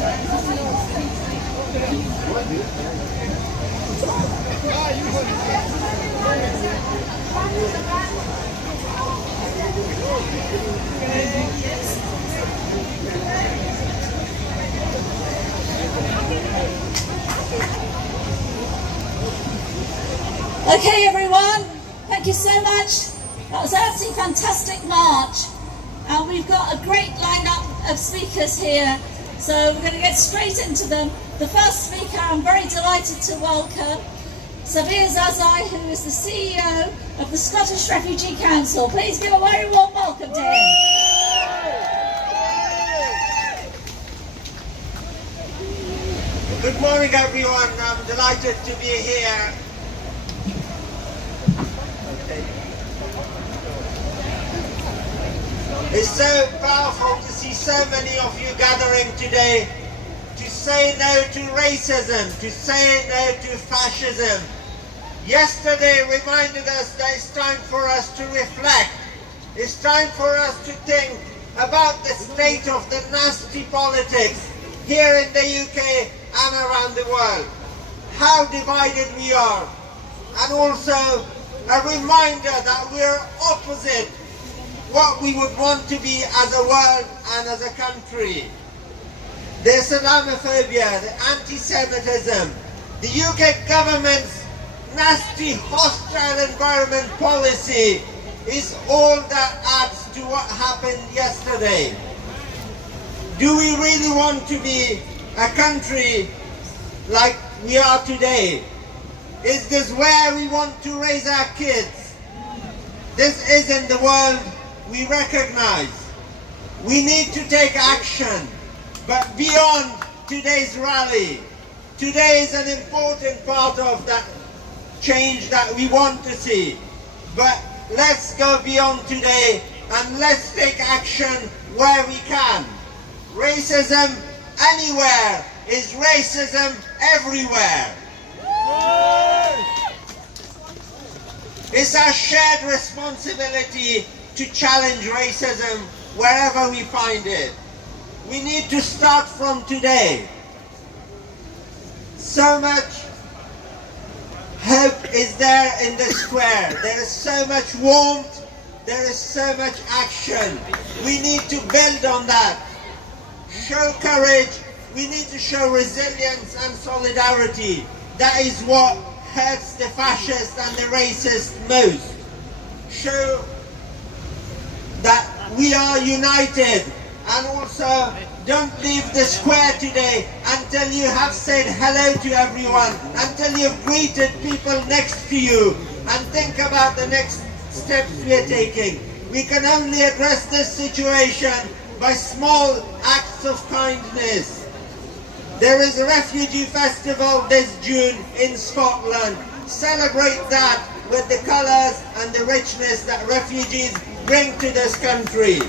Okay, everyone, thank you so much. That was an absolutely fantastic march, and we've got a great lineup of speakers here, so we're going to get straight into them. The first speaker I'm very delighted to welcome, Sabir Zazai, who is the CEO of the Scottish Refugee Council. Please give a very warm welcome to him. Good morning, everyone. I'm delighted to be here. It's so powerful to see so many of you gathering today to say no to racism, to say no to fascism. Yesterday reminded us that it's time for us to reflect. It's time for us to think about the state of the nasty politics here in the UK and around the world. How divided we are. And also a reminder that we're opposite what we would want to be as a world and as a country. The Islamophobia, the anti-Semitism, the UK government's nasty hostile environment policy is all that adds to what happened yesterday. Do we really want to be a country like we are today? Is this where we want to raise our kids? This isn't the world we recognize. We need to take action, but beyond today's rally, today is an important part of that change that we want to see. But let's go beyond today and let's take action where we can. Racism anywhere is racism everywhere. It's our shared responsibility to challenge racism wherever we find it. We need to start from today. So much hope is there in the square. There is so much warmth. There is so much action. We need to build on that. Show courage. We need to show resilience and solidarity. That is what hurts the fascists and the racists most. Show that we are united, and also don't leave the square today until you have said hello to everyone, until you've greeted people next to you, and think about the next steps we're taking. We can only address this situation by small acts of kindness. There is a refugee festival this June in Scotland. Celebrate that with the colours and the richness that refugees bring to this country.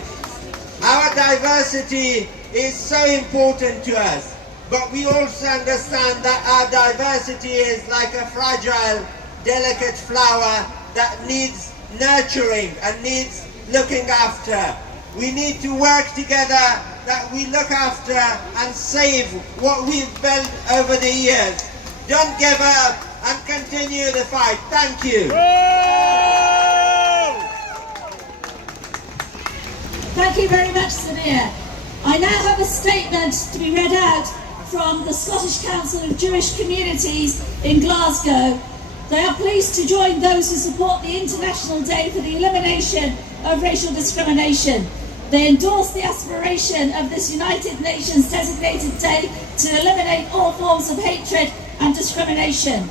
Our diversity is so important to us, but we also understand that our diversity is like a fragile, delicate flower that needs nurturing and needs looking after. We need to work together, that we look after and save what we've built over the years. Don't give up and continue the fight. Thank you. Thank you very much, Samir. I now have a statement to be read out from the Scottish Council of Jewish Communities in Glasgow. They are pleased to join those who support the International Day for the Elimination of Racial Discrimination. They endorse the aspiration of this United Nations designated day to eliminate all forms of hatred and discrimination.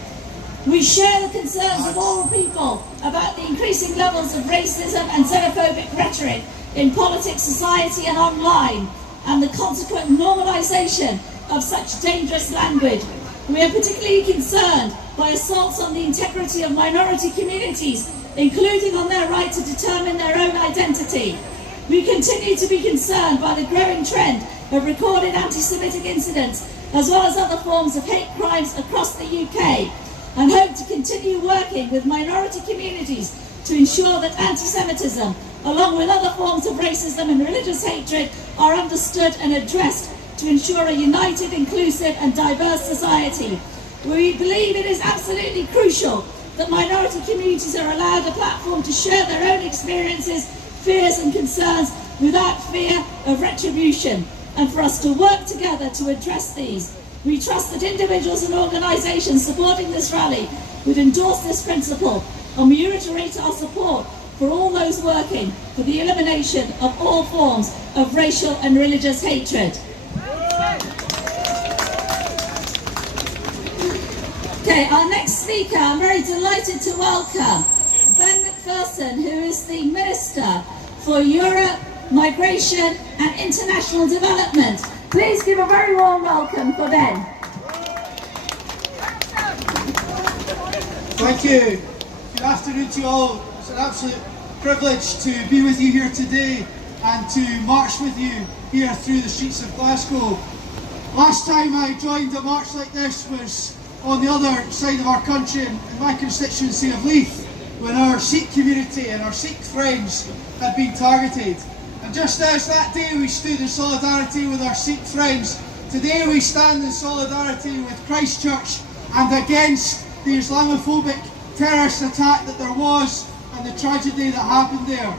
We share the concerns of all people about the increasing levels of racism and xenophobic rhetoric in politics, society and online, and the consequent normalisation of such dangerous language. We are particularly concerned by assaults on the integrity of minority communities, including on their right to determine their own identity. We continue to be concerned by the growing trend of recorded anti-Semitic incidents, as well as other forms of hate crimes across the UK, and hope to continue working with minority communities to ensure that anti-Semitism, along with other forms of racism and religious hatred, are understood and addressed to ensure a united, inclusive and diverse society. We believe it is absolutely crucial that minority communities are allowed a platform to share their own experiences, fears and concerns without fear of retribution, and for us to work together to address these. We trust that individuals and organisations supporting this rally would endorse this principle, and we reiterate our support for all those working for the elimination of all forms of racial and religious hatred. Okay, our next speaker, I'm very delighted to welcome Ben McPherson, who is the Minister for Europe, Migration and International Development. Please give a very warm welcome for Ben. Thank you. Good afternoon to you all. It's an absolute privilege to be with you here today and to march with you here through the streets of Glasgow. Last time I joined a march like this was on the other side of our country in my constituency of Leith, when our Sikh community and our Sikh friends had been targeted. And just as that day we stood in solidarity with our Sikh friends, today we stand in solidarity with Christchurch and against the Islamophobic terrorist attack that there was and the tragedy that happened there.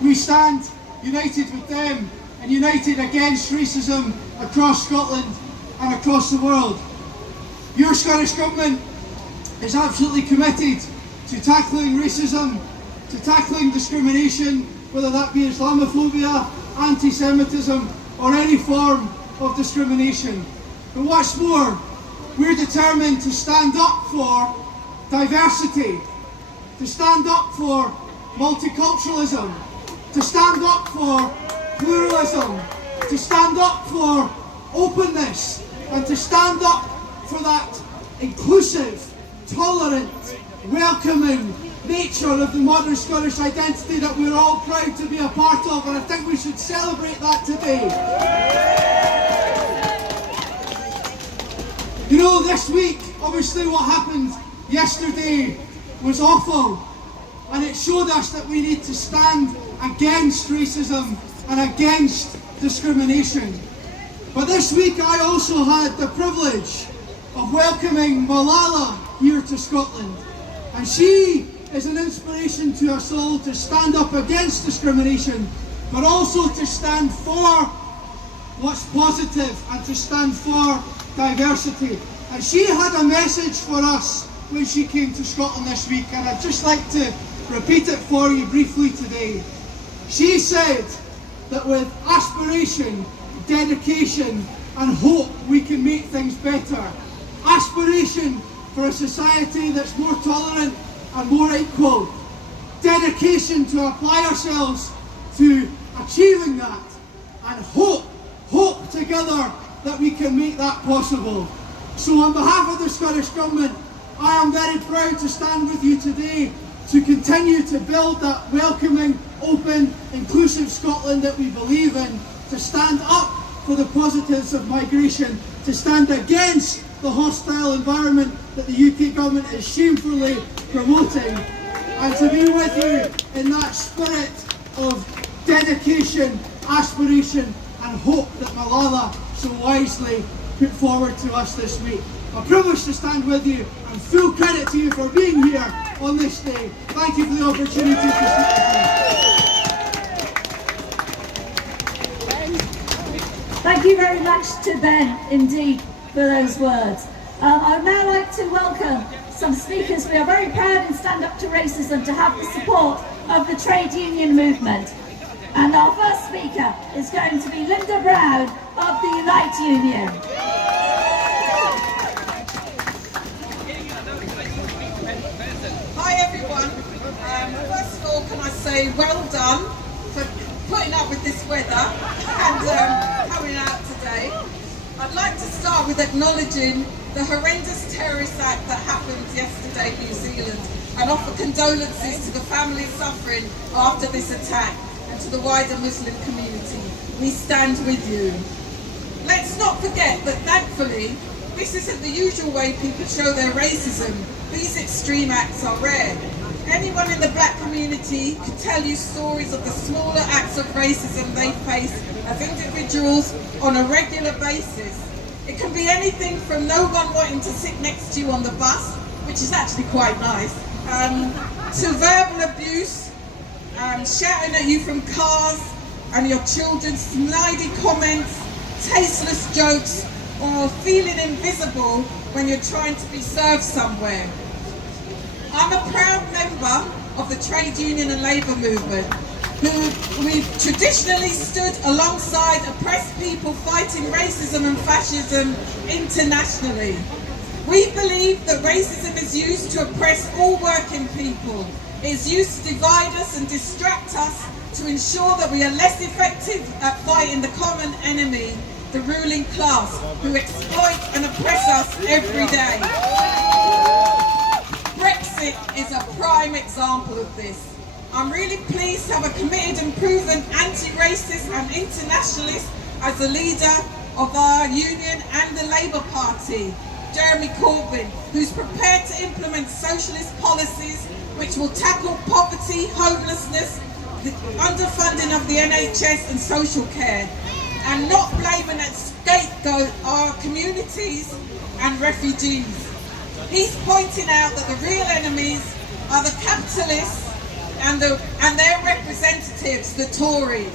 We stand united with them and united against racism across Scotland and across the world. Your Scottish Government is absolutely committed to tackling racism, to tackling discrimination, whether that be Islamophobia, anti-Semitism or any form of discrimination. But what's more, we're determined to stand up for diversity, to stand up for multiculturalism, to stand up for pluralism, to stand up for openness, and to stand up for that inclusive, tolerant, welcoming nature of the modern Scottish identity that we're all proud to be a part of, and I think we should celebrate that today. You know, this week, obviously what happened yesterday was awful, and it showed us that we need to stand against racism and against discrimination. But this week I also had the privilege of welcoming Malala here to Scotland, and she is an inspiration to us all to stand up against discrimination, but also to stand for what's positive and to stand for diversity. And she had a message for us when she came to Scotland this week, and I'd just like to repeat it for you briefly today. She said that with aspiration, dedication and hope we can make things better. Aspiration for a society that's more tolerant and more equal. Dedication to apply ourselves to achieving that. And hope together that we can make that possible. So on behalf of the Scottish Government, I am very proud to stand with you today to continue to build that welcoming, open, inclusive Scotland that we believe in, to stand up for the positives of migration, to stand against the hostile environment that the UK Government is shamefully promoting, and to be with you in that spirit of dedication, aspiration and hope that Malala so wisely put forward to us this week. A privilege to stand with you, and full credit to you for being here on this day. Thank you for the opportunity to speak with you. Thank you very much to Ben, indeed, for those words. I'd now like to welcome some speakers. We are very proud in Stand Up to Racism to have the support of the trade union movement. And our first speaker is going to be Linda Brown of the Unite Union. Hi everyone. First of all, can I say well done for putting up with this weather and coming out today. I'd like to start with acknowledging the horrendous terrorist act that happened yesterday in New Zealand and offer condolences to the families suffering after this attack and to the wider Muslim community. We stand with you. Let's not forget that thankfully this isn't the usual way people show their racism. These extreme acts are rare. Anyone in the black community could tell you stories of the smaller acts of racism they face as individuals on a regular basis. It can be anything from no one wanting to sit next to you on the bus, which is actually quite nice, to verbal abuse, shouting at you from cars, and your children's snidey comments, tasteless jokes, or feeling invisible when you're trying to be served somewhere. I'm a proud member of the trade union and labour movement, we've traditionally stood alongside oppressed people fighting racism and fascism internationally. We believe that racism is used to oppress all working people. It is used to divide us and distract us to ensure that we are less effective at fighting the common enemy, the ruling class, who exploit and oppress us every day. Brexit is a prime example of this. I'm really pleased to have a committed and proven anti-racist and internationalist as the leader of our union and the Labour Party, Jeremy Corbyn, who's prepared to implement socialist policies which will tackle poverty, homelessness, the underfunding of the NHS and social care, and not blame and scapegoat our communities and refugees. He's pointing out that the real enemies are the capitalists and their representatives, the Tories.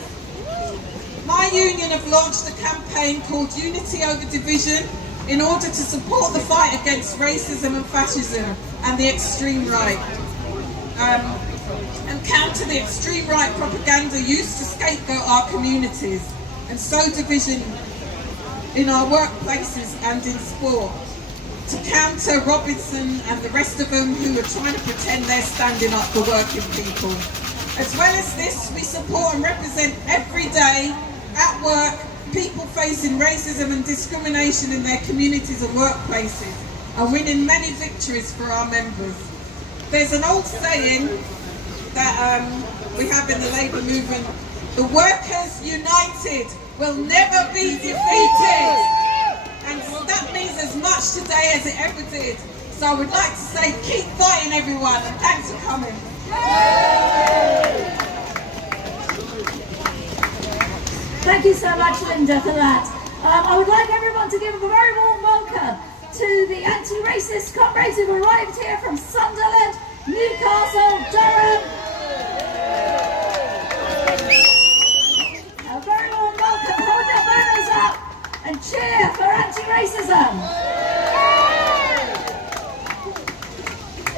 My union have launched a campaign called Unity Over Division in order to support the fight against racism and fascism and the extreme right, and counter the extreme right propaganda used to scapegoat our communities and sow division in our workplaces and in sport, to counter Robinson and the rest of them who are trying to pretend they're standing up for working people. As well as this, we support and represent every day at work people facing racism and discrimination in their communities and workplaces, and winning many victories for our members. There's an old saying that we have in the labour movement: the workers united will never be defeated. And that means as much today as it ever did. So I would like to say, keep fighting everyone, and thanks for coming. Thank you so much, Linda, for that. I would like everyone to give a very warm welcome to the anti-racist comrades who've arrived here from Sunderland, Newcastle, Durham. A very warm welcome. Hold your banners up and cheer for anti-racism.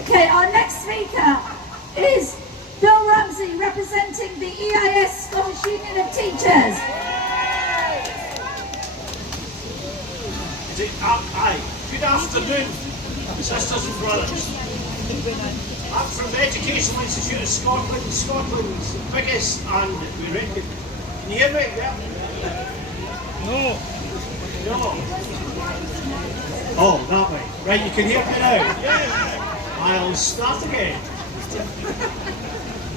Okay, our next speaker is Bill Ramsey, representing the EIS Scottish Union of Teachers. Hi, good afternoon, sisters and brothers. I'm from the Educational Institute of Scotland, Scotland's biggest, and we reckon. Can you hear me? Yeah? No. Oh, that way. Right, you can hear me now? Yeah. I'll start again.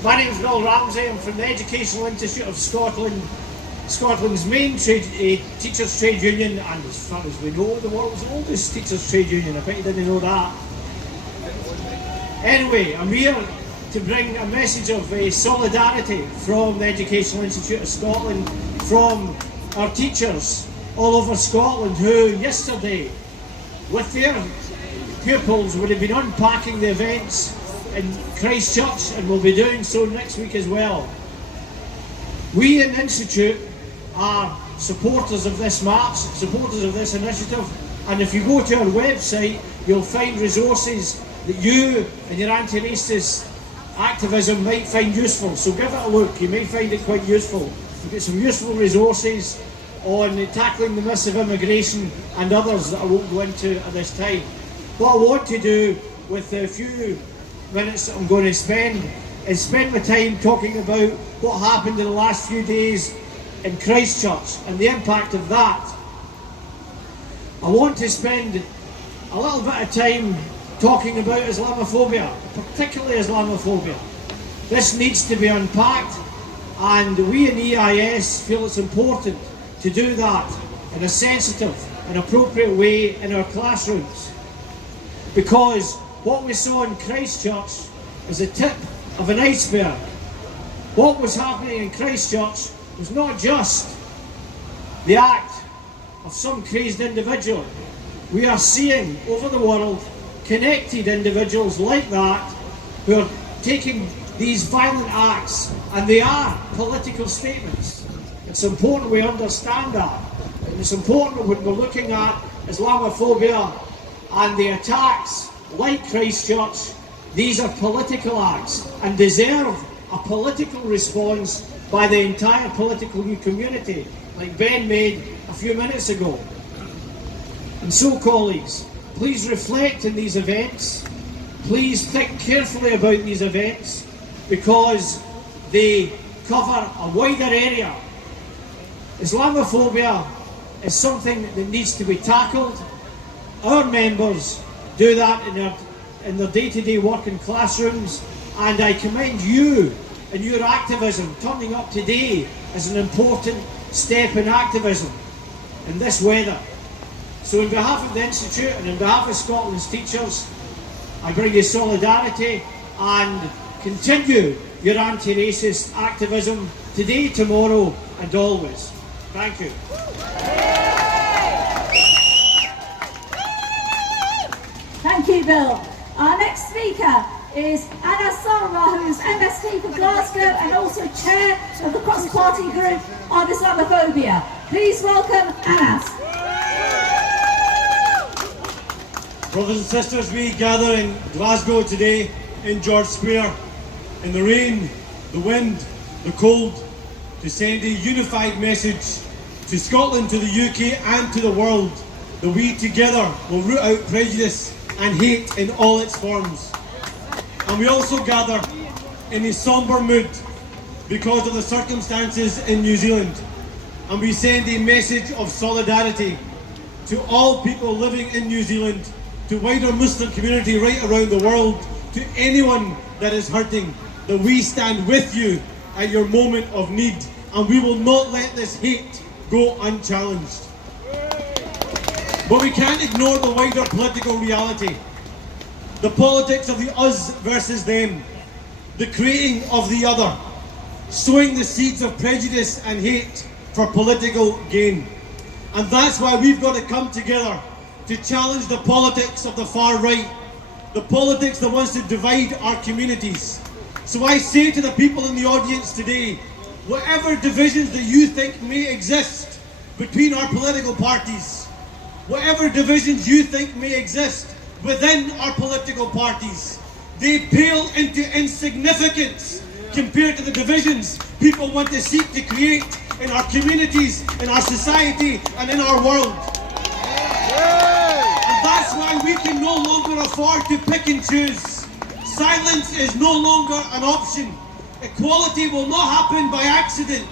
My name's Bill Ramsey. I'm from the Educational Institute of Scotland, Scotland's main teachers' trade union, and as far as we know, the world's oldest teachers' trade union. I bet you didn't know that. Anyway, I'm here to bring a message of solidarity from the Educational Institute of Scotland, from our teachers all over Scotland who yesterday, with their pupils, would have been unpacking the events in Christchurch and will be doing so next week as well. We in the Institute are supporters of this march, supporters of this initiative, and if you go to our website you'll find resources that you and your anti-racist activism might find useful, so give it a look. You may find it quite useful. We've got some useful resources on tackling the myths of immigration and others that I won't go into at this time. What I want to do with the few minutes that I'm going to spend is spend my time talking about what happened in the last few days in Christchurch and the impact of that. I want to spend a little bit of time talking about Islamophobia, particularly Islamophobia. This needs to be unpacked, and we in EIS feel it's important to do that in a sensitive and appropriate way in our classrooms. Because what we saw in Christchurch is the tip of an iceberg. What was happening in Christchurch was not just the act of some crazed individual. We are seeing over the world connected individuals like that who are taking these violent acts, and they are political statements. It's important we understand that. And it's important when we're looking at Islamophobia and the attacks like Christchurch, these are political acts and deserve a political response by the entire political community, like Ben made a few minutes ago. And so, colleagues, please reflect on these events. Please think carefully about these events, because they cover a wider area. Islamophobia is something that needs to be tackled. Our members do that in their day-to-day work in classrooms, and I commend you and your activism. Turning up today is an important step in activism in this weather. So on behalf of the Institute and on behalf of Scotland's teachers, I bring you solidarity and continue your anti-racist activism today, tomorrow and always. Thank you. Thank you, Bill. Our next speaker is Anna Salma, who is MSP for Glasgow and also chair of the cross-party group on Islamophobia. Please welcome Anas. Brothers and sisters, we gather in Glasgow today in George Square, in the rain, the wind, the cold, to send a unified message to Scotland, to the UK and to the world that we together will root out prejudice and hate in all its forms. And we also gather in a sombre mood because of the circumstances in New Zealand, and we send a message of solidarity to all people living in New Zealand, to wider Muslim community right around the world, to anyone that is hurting, that we stand with you at your moment of need, and we will not let this hate go unchallenged. But we can't ignore the wider political reality. The politics of the us versus them, the creating of the other, sowing the seeds of prejudice and hate for political gain. And that's why we've got to come together to challenge the politics of the far right, the politics that wants to divide our communities. So I say to the people in the audience today, whatever divisions that you think may exist between our political parties, whatever divisions you think may exist within our political parties, they pale into insignificance compared to the divisions people want to seek to create in our communities, in our society, and in our world. And that's why we can no longer afford to pick and choose. Silence is no longer an option. Equality will not happen by accident.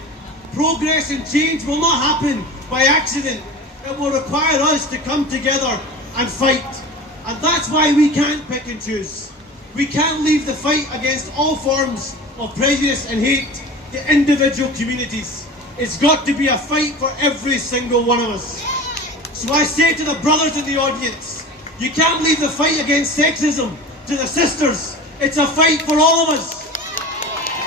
Progress and change will not happen by accident. It will require us to come together and fight. And that's why we can't pick and choose. We can't leave the fight against all forms of prejudice and hate to individual communities. It's got to be a fight for every single one of us. So I say to the brothers in the audience, you can't leave the fight against sexism to the sisters. It's a fight for all of us.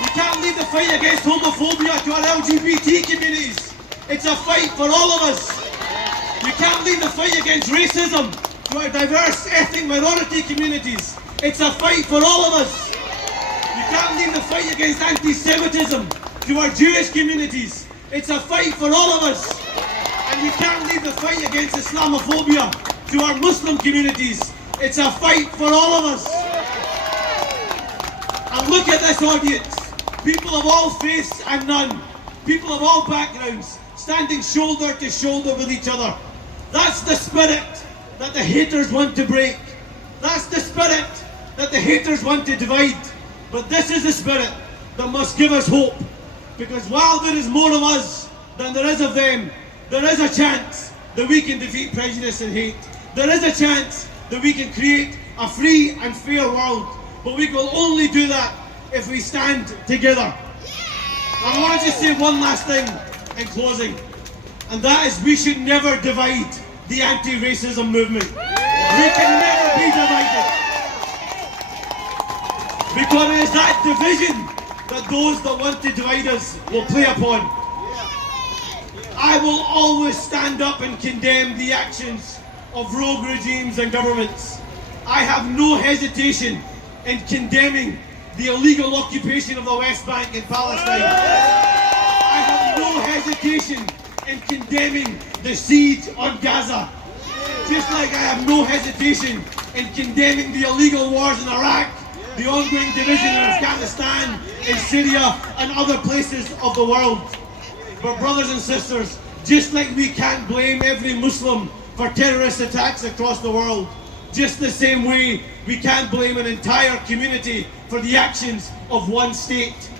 We can't leave the fight against homophobia to our LGBT communities. It's a fight for all of us. You can't leave the fight against racism to our diverse ethnic minority communities. It's a fight for all of us. You can't leave the fight against anti-Semitism to our Jewish communities. It's a fight for all of us. And we can't leave the fight against Islamophobia to our Muslim communities. It's a fight for all of us. And look at this audience. People of all faiths and none. People of all backgrounds standing shoulder to shoulder with each other. That's the spirit that the haters want to break. That's the spirit that the haters want to divide. But this is the spirit that must give us hope. Because while there is more of us than there is of them, there is a chance that we can defeat prejudice and hate. There is a chance that we can create a free and fair world. But we will only do that if we stand together. And I want to just say one last thing in closing. And that is, we should never divide the anti-racism movement. We can never be divided. Because it is that division that those that want to divide us will play upon. I will always stand up and condemn the actions of rogue regimes and governments. I have no hesitation in condemning the illegal occupation of the West Bank in Palestine. I have no hesitation in condemning the siege on Gaza. Just like I have no hesitation in condemning the illegal wars in Iraq, the ongoing division in Afghanistan, in Syria and other places of the world. But brothers and sisters, just like we can't blame every Muslim for terrorist attacks across the world, just the same way we can't blame an entire community for the actions of one state.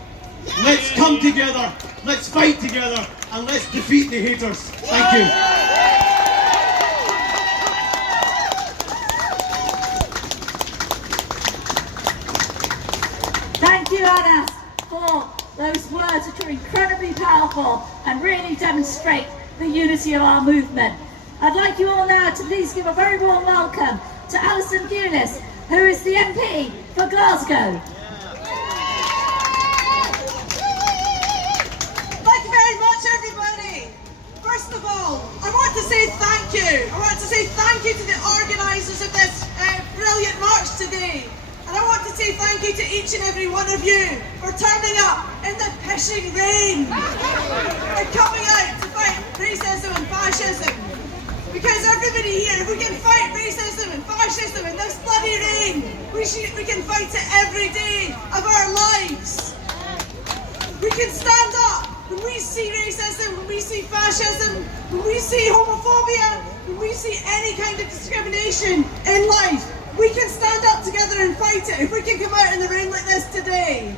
Let's come together, let's fight together, and let's defeat the haters. Thank you. Thank you, Anas, for those words which are incredibly powerful and really demonstrate the unity of our movement. I'd like you all now to please give a very warm welcome to Alison Guinness, who is the MP for Glasgow. Thank you very much, everybody. First of all, I want to say thank you. I want to say thank you to the organisers of this brilliant march today. And I want to say thank you to each and every one of you for turning up in the pissing rain and coming out to fight racism and fascism. Because everybody here, if we can fight racism and fascism in this bloody rain, we can fight it every day of our lives. We can stand up when we see racism, when we see fascism, when we see homophobia, when we see any kind of discrimination in life. We can stand up together and fight it if we can come out in the rain like this today.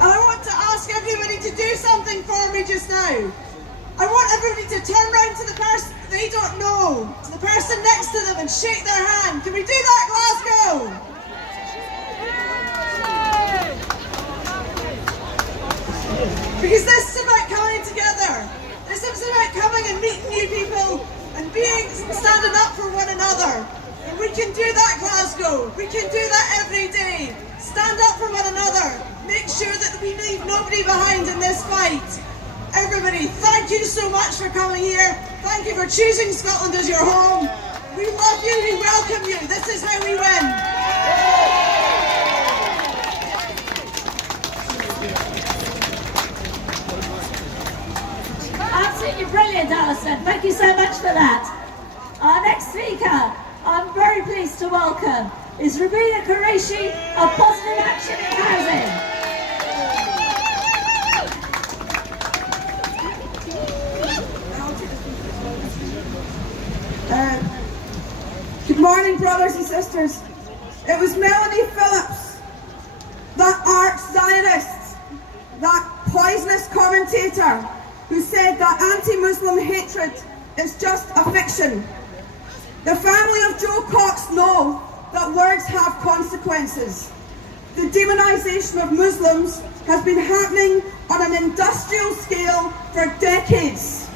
And I want to ask everybody to do something for me just now. I want everybody to turn around to the person they don't know, to the person next to them and shake their hand. Can we do that, Glasgow? Because this is about coming together. This is about coming and meeting new people and standing up for one another. And we can do that, Glasgow. We can do that every day. Stand up for one another. Make sure that we leave nobody behind in this fight. Everybody, thank you so much for coming here. Thank you for choosing Scotland as your home. We love you, we welcome you. This is how we win. Absolutely brilliant, Alison. Thank you so much for that. Our next speaker, I'm very pleased to welcome, is Rubina Qureshi of Positive Action in Housing. Good morning, brothers and sisters. It was Melanie Phillips, that arch-Zionist, that poisonous commentator, who said that anti-Muslim hatred is just a fiction. The family of Joe Cox know that words have consequences. The demonisation of Muslims has been happening on an industrial scale for decades.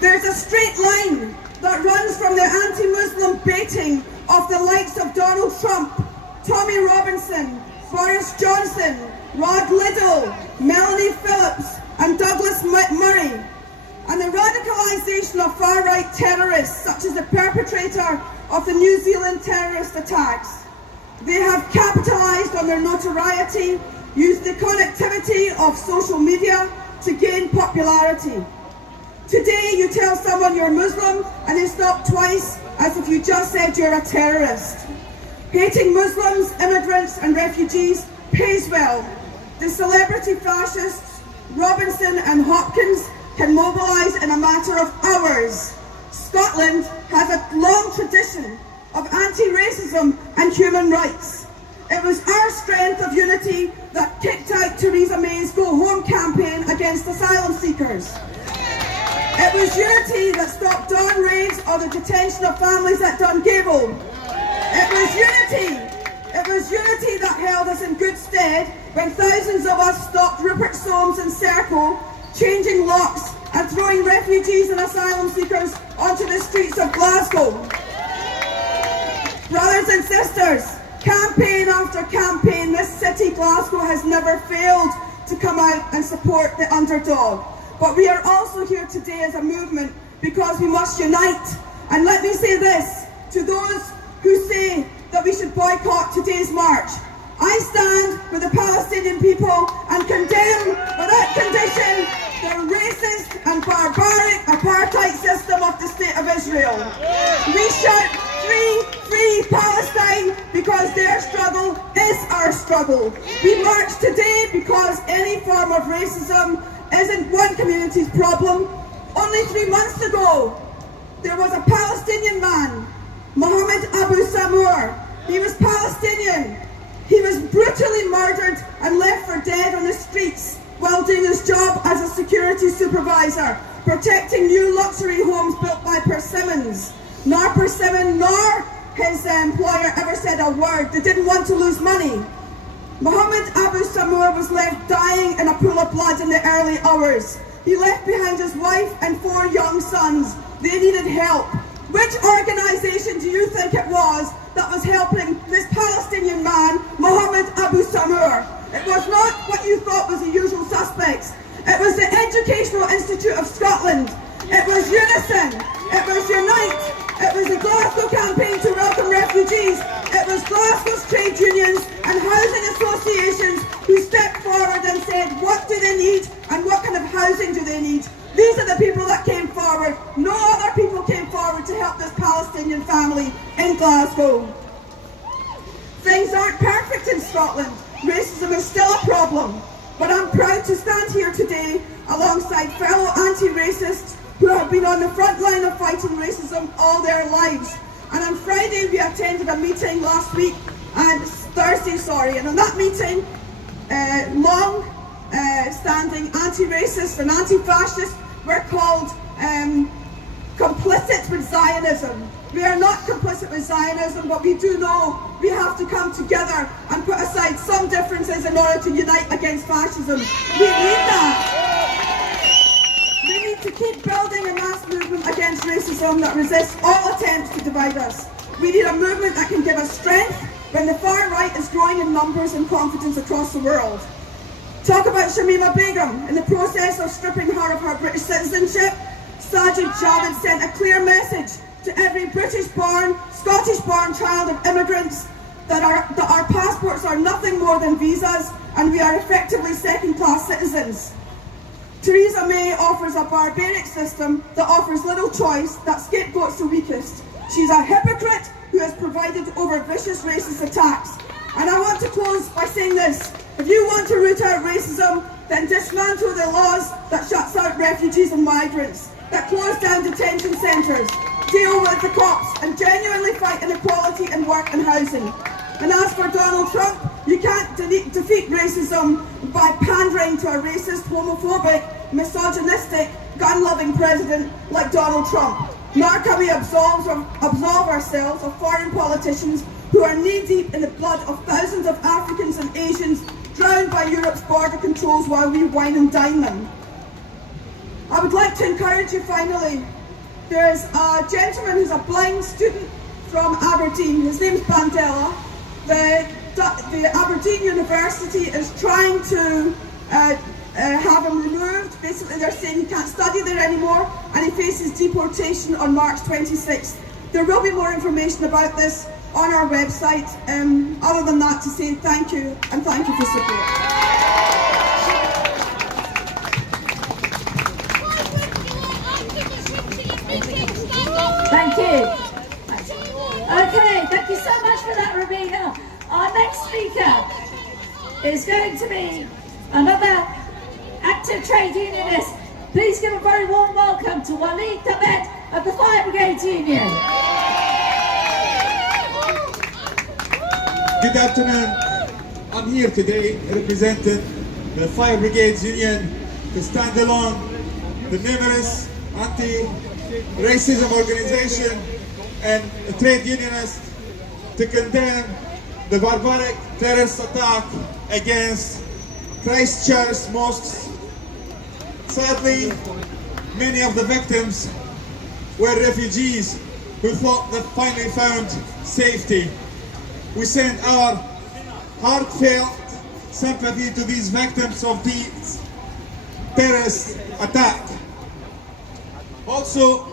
There's a straight line that runs from the anti-Muslim baiting of the likes of Donald Trump, Tommy Robinson, Boris Johnson, Rod Liddell, Melanie Phillips and Douglas Murray, and the radicalisation of far-right terrorists such as the perpetrator of the New Zealand terrorist attacks. They have capitalised on their notoriety, used the connectivity of social media to gain popularity. Today you tell someone you're Muslim and they stop twice as if you just said you're a terrorist. Hating Muslims, immigrants and refugees pays well. The celebrity fascists, Robinson and Hopkins, can mobilise in a matter of hours. Scotland has a long tradition of anti-racism and human rights. It was our strength of unity that kicked out Theresa May's Go Home campaign against asylum seekers. It was unity that stopped dawn raids or the detention of families at Dungable. It was unity that held us in good stead when thousands of us stopped Rupert Soames and Serco changing locks and throwing refugees and asylum seekers onto the streets of Glasgow. Brothers and sisters, Campaign after campaign, this city, Glasgow, has never failed to come out and support the underdog. But we are also here today as a movement because we must unite. And let me say this to those who say that we should boycott today's march. I stand with the Palestinian people and condemn without condition the racist and barbaric apartheid system of the State of Israel. We shout, free, free Palestine, because their struggle is our struggle. We march today because any form of racism isn't one community's problem. Only 3 months ago, there was a Palestinian man, Mohammed Abu Samur. He was Palestinian. He was brutally murdered and left for dead on the streets while doing his job as a security supervisor, protecting new luxury homes built by Persimmons. Nor Persimmon nor his employer ever said a word. They didn't want to lose money. Mohammed Abu Samur was left dying in a pool of blood in the early hours. He left behind his wife and 4 young sons. They needed help. Which organisation do you think it was that was helping this Palestinian man, Mohammed Abu Samur? It was not what you thought was the usual suspects. It was the Educational Institute of Scotland. It was Unison. It was Unite. It was the Glasgow campaign to welcome refugees. It was Glasgow's trade unions and housing associations who stepped forward and said, what do they need and what kind of housing do they need? These are the people that came forward. No other people came forward to help this Palestinian family in Glasgow. Things aren't perfect in Scotland. Racism is still a problem. But I'm proud to stand here today alongside fellow anti-racists who have been on the front line of fighting racism all their lives. And on Friday we attended a meeting last week, and Thursday, and on that meeting, long-standing anti-racists and anti-fascists were called complicit with Zionism. We are not complicit with Zionism, but we do know we have to come together and put aside some differences in order to unite against fascism. We need that. We need to keep building a mass movement against racism that resists all attempts to divide us. We need a movement that can give us strength when the far right is growing in numbers and confidence across the world. Talk about Shamima Begum. In the process of stripping her of her British citizenship, Sajid Javid sent a clear message to every British-born, Scottish-born child of immigrants that our passports are nothing more than visas and we are effectively second-class citizens. Theresa May offers a barbaric system that offers little choice, that scapegoats the weakest. She's a hypocrite who has provided over vicious racist attacks. And I want to close by saying this. If you want to root out racism, then dismantle the laws that shuts out refugees and migrants, that close down detention centres, deal with the cops and genuinely fight inequality in work and housing. And as for Donald Trump, you can't defeat racism by pandering to a racist, homophobic, misogynistic, gun-loving president like Donald Trump. Nor can we absolve ourselves of foreign politicians who are knee-deep in the blood of thousands of Africans and Asians drowned by Europe's border controls while we wine and dine them. I would like to encourage you finally. There's a gentleman who's a blind student from Aberdeen. His name's Bandela. The Aberdeen University is trying to have him removed. Basically, they're saying he can't study there anymore and he faces deportation on March 26th. There will be more information about this on our website. Other than that, to say thank you and thank you for support. Thank you. Okay, thank you so much for that, Rabina. Our next speaker is going to be another active trade unionist. Please give a very warm welcome to Waleed Ahmed of the Fire Brigades Union. Good afternoon. I'm here today representing the Fire Brigades Union to stand along the numerous anti-racism organization and trade unionists to condemn the barbaric terrorist attack against Christchurch mosques. Sadly, many of the victims were refugees who thought they finally found safety. we send our heartfelt sympathy to these victims of these terrorist attack. Also,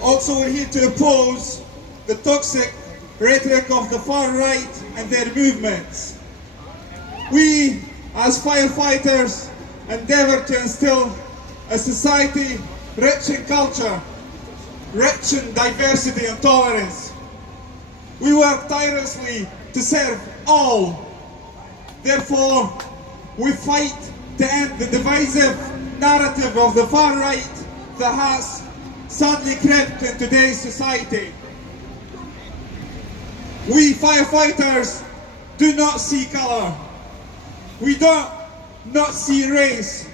we're here to oppose the toxic rhetoric of the far right and their movements. We, as firefighters, endeavour to instill a society rich in culture, rich in diversity and tolerance. We work tirelessly to serve all. Therefore, we fight to end the divisive narrative of the far right that has sadly crept in today's society. We firefighters do not see colour. We do not see race.